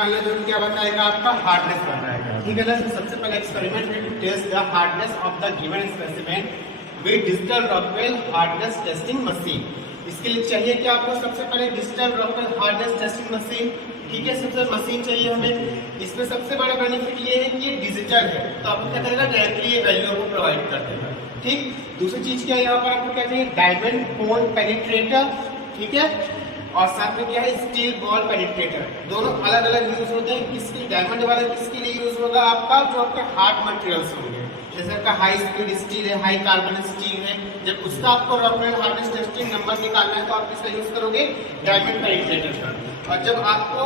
निकालना है जो क्या बताएगा आपका हार्डनेस बताएगा, ठीक है ना। तो सबसे पहले एक्सपेरिमेंट है to test the hardness of the given specimen with digital Rockwell hardness testing machine. इसके लिए चाहिए कि आपको सबसे पहले digital Rockwell hardness testing machine, ठीक है, सबसे मशीन चाहिए हमें। इसमें सबसे बड़ा बेनिफिट ये है कि ये डिजिटल है, तो आपको क्या करेगा डायरेक्टली ये वैल्यू को प्रोवाइड कर देगा, ठीक। दूसरी चीज क्या है यहाँ पर आपको क्या चाहिए, डायमंड कोन पेनिट्रेटर, ठीक है, और साथ में क्या है स्टील बॉल पेनिट्रेटर। दोनों अलग अलग यूज होते हैं। किसके डायमंड वाला किसके लिए यूज होगा आपका, जो आपके हार्ड मटेरियल्स होंगे, जैसे आपका हाई स्पीड स्टील है, हाई कार्बन स्टील है, जब उसका आपको रॉकवेल हार्डनेस टेस्टिंग नंबर निकालना है तो आप इसका यूज करोगे डायमंड पेनिट्रेटर का। और जब आपको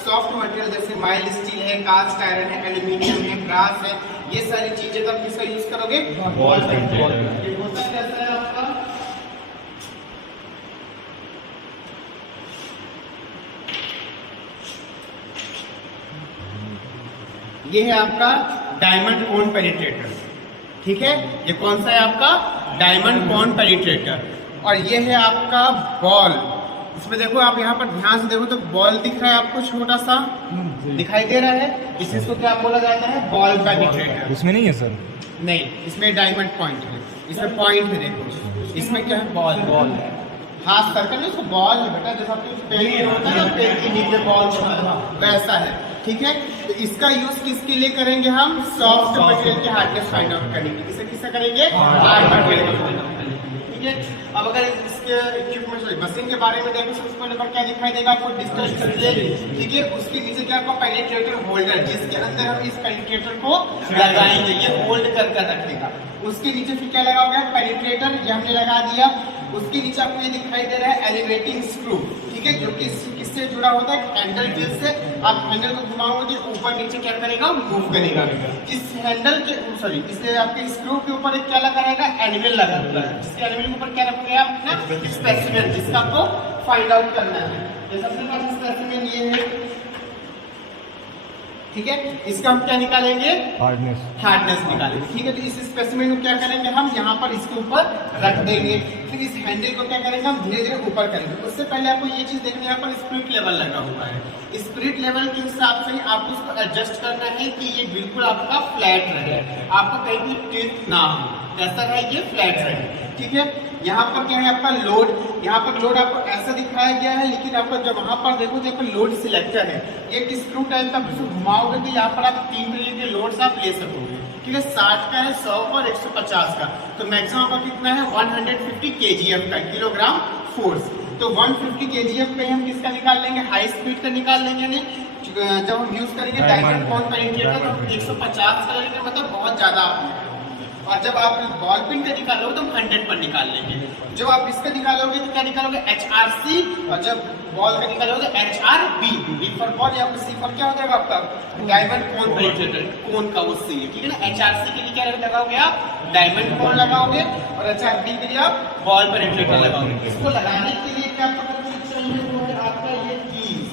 सॉफ्ट मटेरियल जैसे माइल्ड स्टील है, कास्ट आयरन है, एल्यूमिनियम है, ब्रास है, ये सारी चीजें तो आप किसका यूज करोगे, बॉल पेनिट्रेटर। ये होता कैसा है आपका, ये है आपका डायमंड कोन पेनिट्रेटर, ठीक है। ये कौन सा है आपका डायमंड कोन पेनिट्रेटर। और ये है आपका बॉल। इसमें देखो आप यहाँ पर ध्यान से देखो तो बॉल दिख रहा है आपको, छोटा सा दिखाई दे रहा है, इसको क्या बोला जाता है, बॉल पेनिट्रेटर। उसमें नहीं है सर, नहीं, इसमें डायमंड पॉइंट है, इसमें पॉइंट है, देखो इसमें क्या है, बॉल बॉल हाँ सर्कल है, उसको बॉल है बेटा, जैसा पेन होता है ना, पेन के नीचे बॉल होता है वैसा है, ठीक है। तो इसका यूज किसके लिए करेंगे हम, सॉफ्ट मटेरियल के हार्डनेस फाइंड आउट करेंगे। इसे किससे करेंगे, हार्ड मटेरियल का फाइंड आउट करेंगे, ठीक है। अब अगर इसके इक्विपमेंट मशीन के बारे में देखो, सबसे पहले पर क्या दिखाई देगा आपको, डिस्टेंस डिस्प्ले, ठीक है। उसके नीचे क्या आपको पेनिट्रेटर होल्डर, जिसके अंदर हम इस पेनिट्रेटर को लगाएंगे, ये होल्ड कर रखेगा। उसके नीचे फिर क्या लगा होगा, पेनिट्रेटर, ये हमने लगा दिया। उसके नीचे आपको ये दिखाई दे रहा है एलिवेटिंग स्क्रू, ठीक है, जो कि किससे जुड़ा होता है, हैंडल टिल से। आप हैंडल को घुमाओगे ऊपर नीचे क्या करेगा, मूव करेगा। इस हैंडल के सॉरी इसलिए आपके स्क्रू के ऊपर एक क्या लगा रहेगा, एनिमल लगा होता है, जिसके एनिमल के ऊपर क्या रखोगे आप अपना स्पेसिमेन, जिसका आपको फाइंड आउट करना है। तो सबसे पहले स्पेसिमेन ये है, ठीक है। इसका हम क्या निकालेंगे, हार्डनेस निकालेंगे, ठीक है। तो इस स्पेसिमेन को क्या करेंगे हम यहाँ पर इसके ऊपर रख देंगे। फिर इस हैंडल को क्या करेंगे हम धीरे धीरे ऊपर करेंगे। उससे पहले आपको ये चीज देखना है, यहाँ पर स्पिरिट लेवल लगा हुआ है। स्पिरिट लेवल के हिसाब से आपको उसको एडजस्ट करना है कि ये बिल्कुल आपका फ्लैट रहे, आपका कहीं भी टिल्ट ना हो, कैसा है ये फ्लैट रहे, ठीक है। यहाँ पर क्या है आपका लोड, यहाँ पर लोड आपको ऐसा दिखाया गया है, लेकिन आपको जब वहां पर देखो तो यहाँ पर लोड सिलेक्टर है। एक स्क्रू टाइप का उसको घुमाओगे तो यहाँ पर आप 3 तरीके के लोड्स आप ले सकोगे, ठीक है। 60 का है, 100 का और 150 का। तो मैक्सिमम आपका कितना है, 150 kgf का, किलोग्राम फोर्स। तो 150 kgf पे हम किसका निकाल लेंगे, हाई स्पीड का निकाल लेंगे। नहीं, जब हम यूज करेंगे डायमंड कोन पेनिट्रेटर तो 150 का लेंगे, मतलब बहुत ज्यादा आप। और जब आप बॉल पिन का निकालोगे तो 100 पर निकाल लेंगे। जब आप इसका निकालोगे तो क्या निकालोगे, HRC, और जब बॉल का निकालोगे तो HRB, B फॉर बॉल, या C फॉर क्या हो जाएगा आपका डायमंड कोन पेनिट्रेटर, कोन का वो C है, ठीक है ना। HRC के लिए क्या लगाओगे आप, डायमंड कोन लगाओगे, और HRB के लिए आप बॉल पेनिट्रेटर लगाओगे। इसको लगाने के लिए क्या चाहिए, वो है आपका ये कीज।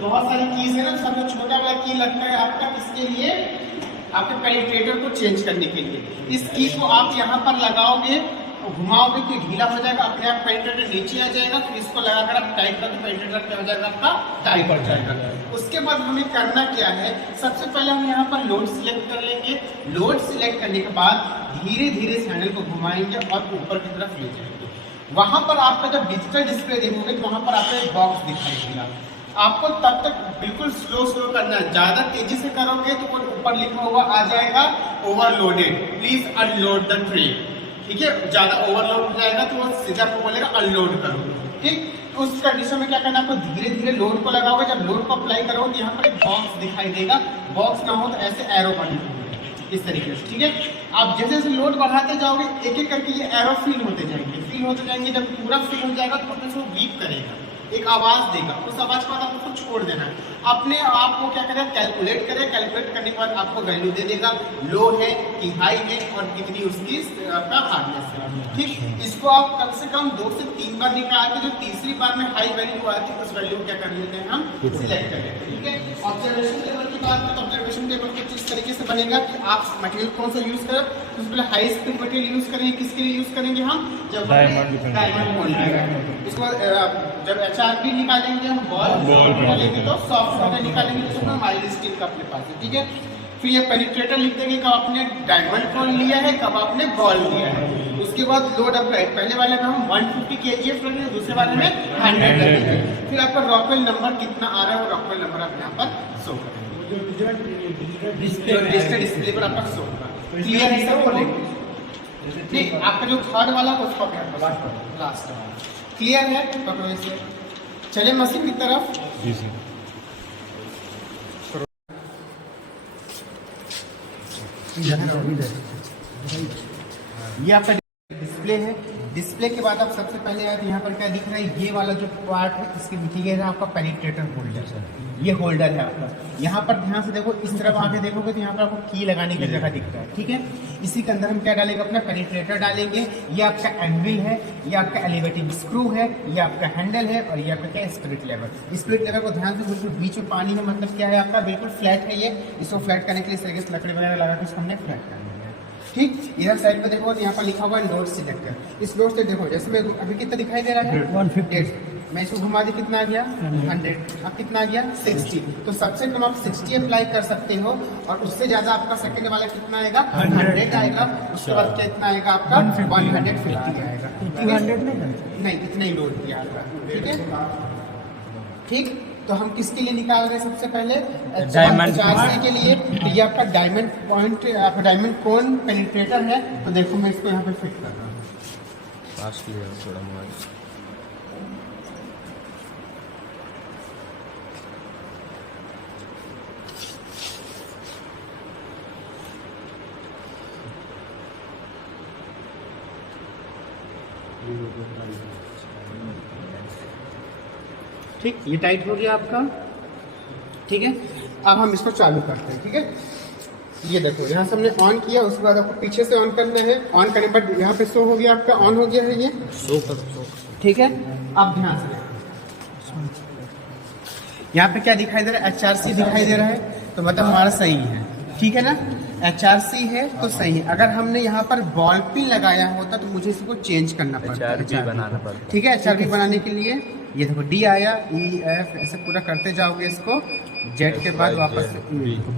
बहुत सारी कीज है ना, सबसे छोटा वाला की लगता है आपका किसके लिए, आपके पेनिट्रेटर को चेंज करने के लिए। इस की को आप यहाँ पर लगाओगे, घुमाओगे तो ढीला हो जाएगा, अपने आप पेनिट्रेटर नीचे आ जाएगा। फिर इसको लगाकर आप टाइट करके पेनिट्रेटर क्या हो जाएगा आपका, टाइट हो जाएगा। उसके बाद हमें करना क्या है, सबसे पहले हम यहाँ पर लोड सिलेक्ट कर लेंगे। लोड सिलेक्ट करने के बाद धीरे धीरे इस हैंडल को घुमाएंगे और ऊपर की तरफ ले जाएंगे। वहां पर आपका जब डिजिटल डिस्प्ले देखोगे तो वहां पर आपको एक बॉक्स दिखाई देगा। आपको तब तक बिल्कुल स्लो करना है, ज्यादा तेजी से करोगे तो ऊपर लिखा हुआ आ जाएगा overloaded, please unload the tray, ठीक है। ज्यादा ओवरलोड हो जाएगा तो वो सीधा आपको बोलेगा अनलोड करो, ठीक। उस कंडीशन में क्या करना, आपको धीरे धीरे लोड को लगाओगे। जब लोड को अप्लाई करोगे तो यहाँ पर एक बॉक्स दिखाई देगा, बॉक्स ना हो तो ऐसे एरो बने होंगे इस तरीके से, ठीक है। आप जैसे जैसे लोड बढ़ाते जाओगे एक एक करके ये एरो फिल होते जाएंगे। जब पूरा फिल हो जाएगा तो उसको बीप करेगा, एक आवाज देगा, उस आवाज के बाद आपको छोड़ देना है। अपने आप को क्या करेगा, कैलकुलेट करेगा, कैलकुलेट करने के बाद आपको वैल्यू दे देगा, लो है कि हाई है और कितनी उसकी आपका हार्डनेस है। ठीक, इसको आप कम से कम 2 से 3 बार निकाल के जो तीसरी बार में हाई वैल्यू आती है उस वैल्यू को क्या कर लेते हैं हम सिलेक्ट कर लेते हैं। ठीक है, ऑब्जर्वेशन टेबल की बात करें तो ऑब्जर्वेशन टेबल कुछ इस तरीके से बनेगा कि आप मटेरियल कौन सा यूज करें, तो उसके लिए हाई स्पीड मटेरियल यूज करेंगे। किसके लिए यूज करेंगे हम, जब डायमंड बॉल इसके बाद जब HRP निकालेंगे हम बॉल निकालेंगे तो सॉफ्ट वाटर निकालेंगे जिसमें माइल्ड स्टील का अपने पास है। ठीक है, फिर ये पेनिट्रेटर लिख देंगे कब आपने डायमंड बॉल लिया है, कब आपने बॉल लिया है। उसके बाद लोड अप्लाइड, पहले वाले में हम 150 kgs रखेंगे, दूसरे वाले में 100 रखेंगे। फिर आपका रॉकवेल नंबर कितना आ रहा है वो रॉकवेल नंबर आप यहाँ पर शो करेंगे, डिस्प्ले पर आपका शो होगा। क्लियर है सब बोले? ठीक, आपका जो थर्ड वाला उसको लास्ट क्लियर है, पकड़ो इसे। चलिए मशीन की तरफ। जी सर। ये आपका डिस्प्ले है। डिस्प्ले के बाद आप सबसे पहले यहाँ पर क्या दिख रहा है, ये वाला जो पार्ट है इसके नीचे है आपका पेनिट्रेटर होल्डर, ये होल्डर है आपका। यहाँ पर ध्यान से देखो, इस तरफ आके देखोगे तो यहाँ पर आपको की लगाने की जगह दिख रहा है। ठीक है, इसी के अंदर हम क्या डालेंगे, अपना पेनिट्रेटर डालेंगे। ये आपका एंविल है, ये आपका एलिवेटिंग स्क्रू है, ये आपका हैंडल है और ये आपका क्या है स्पिरिट लेवल। स्पिरिट लेवल को ध्यान से बिल्कुल बीच में पानी है, मतलब क्या है आपका बिल्कुल फ्लैट है। ये इसको फ्लैट करने के लिए इस तरीके से लकड़ी वगैरह लगा के हमने फ्लैट करना है। ठीक, इधर साइड पे देखो यहाँ पर लिखा हुआ है लोड सिलेक्टर। इस लोड से देखो, जैसे मैं अभी कितना दिखाई दे रहा है 150, मैं इसको घुमा दी कितना आ गया 100, अब कितना आ गया 60। तो सबसे कम आप 60 अप्लाई कर सकते हो और उससे ज्यादा आपका सेकंड वाला कितना आएगा 100 आएगा। उसके बाद कितना आएगा आपका 150 आएगा। 200 नहीं, इतना ही लोड किया आपका। ठीक है, ठीक, तो हम किसके लिए निकाल रहे हैं सबसे पहले, डायमंड के लिए। तो ये आपका डायमंड पॉइंट, आपका डायमंड कोन पेनिट्रेटर है। तो देखो मैं इसको यहाँ पे फिट कर रहा हूँ। ठीक, ये टाइट हो गया आपका। ठीक है, अब हम इसको चालू करते हैं। ठीक है, ये देखो यहाँ से हमने ऑन किया, उसके बाद आपको पीछे से ऑन करना है। ऑन करने पर यहाँ पे शो हो गया आपका, ऑन हो गया है ये शो। ठीक है, अब ध्यान से यहाँ पे क्या दिखाई दे रहा है, HRC दिखाई दे रहा है, तो मतलब हमारा सही है। ठीक है ना, HRC है तो सही है। अगर हमने यहाँ पर बॉल पिन लगाया होता तो मुझे इसको चेंज करना पड़ता, बनाना पड़ता। ठीक है, HRP बनाने के लिए ये देखो D आया, E F ऐसे पूरा करते जाओगे इसको, Z के बाद वापस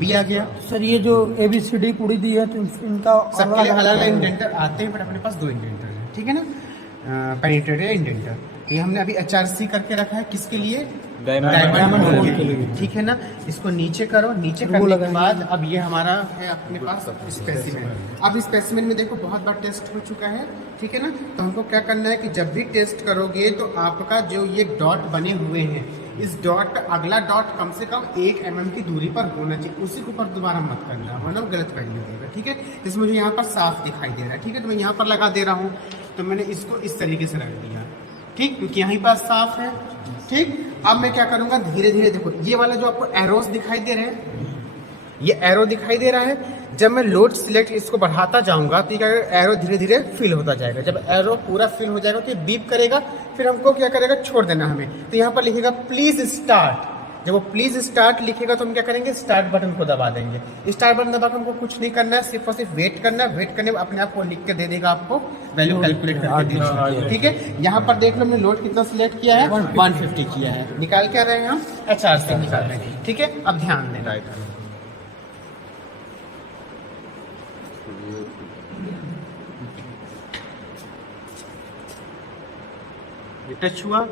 B आ गया। सर ये जो ABCD पूरी दी है तो इनका सबके लिए अलग अलग इंडेंटर आते हैं, बट अपने पास 2 इंडेंटर है। ठीक है ना, पेनिट्रेटर इंडेंटर। ये हमने अभी HRC करके रखा है किसके लिए, डायमंड होल के लिए। ठीक है ना, इसको नीचे करो, नीचे करने के बाद अब ये हमारा है अपने पास स्पेसिमेन। अब स्पेसिमेन में देखो बहुत बार टेस्ट हो चुका है। ठीक है ना, तो हमको क्या करना है कि जब भी टेस्ट करोगे तो आपका जो ये डॉट बने हुए हैं, इस डॉट का अगला डॉट कम से कम 1 mm की दूरी पर होना चाहिए, उसी के ऊपर दोबारा मत करना, वरना गलत वैल्यू देगा। ठीक है, जैसे मुझे यहाँ पर साफ दिखाई दे रहा है। ठीक है, तो मैं यहाँ पर लगा दे रहा हूँ, तो मैंने इसको इस तरीके से रख दिया। ठीक, क्योंकि यहीं पर साफ है। ठीक, अब मैं क्या करूंगा, धीरे धीरे देखो ये वाला जो आपको एरोस दिखाई दे रहे हैं, ये एरो दिखाई दे रहा है। जब मैं लोड सिलेक्ट इसको बढ़ाता जाऊंगा तो ये एरो धीरे धीरे फिल होता जाएगा। जब एरो पूरा फिल हो जाएगा तो ये बीप करेगा, फिर हमको क्या करेगा, छोड़ देना हमें। तो यहाँ पर लिखेगा प्लीज स्टार्ट। जब वो प्लीज स्टार्ट लिखेगा तो हम क्या करेंगे, स्टार्ट बटन को दबा देंगे। स्टार्ट बटन दबा के हमको कुछ नहीं करना है, सिर्फ और सिर्फ वेट करना है। वेट करने में अपने आप को लिख के दे देगा, आपको वैल्यू कैलकुलेट करके दे देगा। ठीक है, यहाँ पर देख लो हमने लोड कितना सिलेक्ट किया है, 150 किया है। निकाल क्या रहे हैं हम, HRC निकाल रहे हैं। ठीक है, अब ध्यान देना, टच हुआ,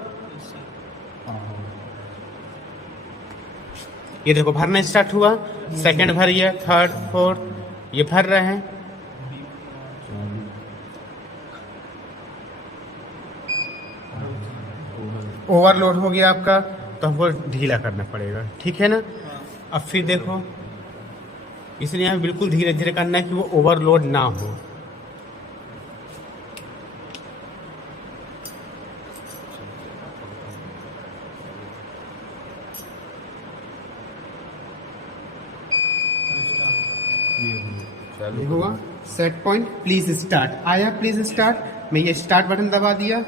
ये देखो भरना स्टार्ट हुआ। सेकंड भर गया, थर्ड, फोर्थ, ये भर रहे हैं। ओवरलोड हो गया आपका, तो हमको ढीला करना पड़ेगा। ठीक है ना, अब फिर देखो, इसलिए हमें बिल्कुल धीरे धीरे करना है कि वो ओवरलोड ना हो। ये हुआ सेट पॉइंट, प्लीज स्टार्ट आया, प्लीज स्टार्ट। मैं ये स्टार्ट बटन दबा दिया,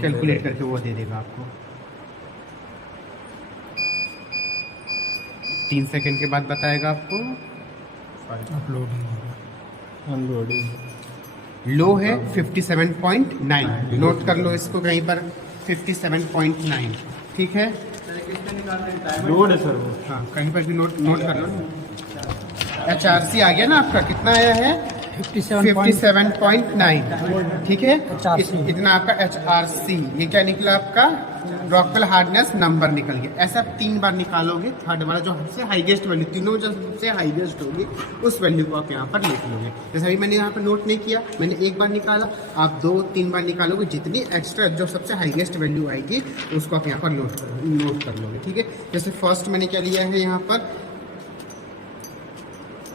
कैलकुलेट करके वो दे देगा आपको। 3 सेकंड के बाद बताएगा आपको। लो है 57.9, नोट कर लो इसको कहीं पर, 57.9, ठीक है। लोड है सर वो। हाँ, कहीं पर भी नोट कर लो। HRC आ गया ना आपका, कितना आया है 57.9, ठीक है। इतना आपका HRC, ये क्या निकला आपका, रॉकवेल हार्डनेस नंबर निकल गया। ऐसा 3 बार निकालोगे, थर्ड वाला जो सबसे हाईएस्ट वैल्यू, तीनों में जो सबसे हाईएस्ट होगी उस वैल्यू को आप यहाँ पर लिख लोगे। जैसे अभी मैंने यहाँ पर नोट नहीं किया, मैंने 1 बार निकाला, आप 2-3 बार निकालोगे, जितनी एक्स्ट्रा जो सबसे हाईएस्ट वैल्यू आएगी उसको आप यहाँ पर नोट कर लोगे, ठीक है। जैसे फर्स्ट मैंने क्या लिया है यहाँ पर,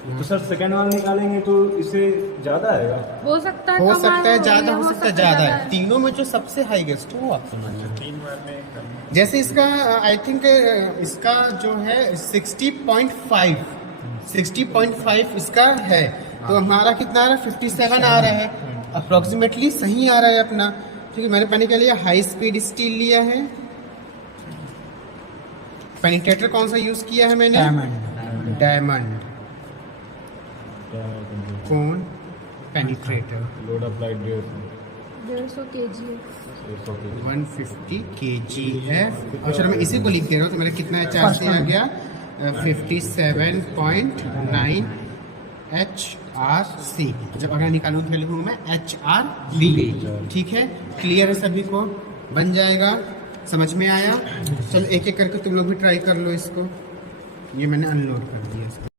तो सर सेकंड वाला निकालेंगे तो इससे ज्यादा आएगा। हो सकता है ज्यादा, हो सकता है ज्यादा है। तीनों में जो सबसे हाईएस्ट हो आप समझिए। 3 बार में जैसे इसका आई थिंक इसका जो है 60.5 इसका है, तो हमारा कितना आ रहा है, 57 आ रहा है अप्रोक्सीमेटली, सही आ रहा है अपना, ठीक है। मैंने पहले क्या लिया, हाई स्पीड स्टील लिया है। पेनिट्रेटर कौन सा यूज किया है मैंने, डायमंड। कौन penetrator, load applied 150 kg 150 kg है। और चलो मैं इसी को लिख दे रहा हूँ, तो मेरा कितना HRC आ गया 57.9 HRC। जब अगर निकालूँ तो लिखूँ मैं HRV, ठीक है। क्लियर है सभी को, बन जाएगा, समझ में आया। चलो एक एक करके तुम लोग भी ट्राई कर लो इसको। ये मैंने अनलोड कर दिया इसको।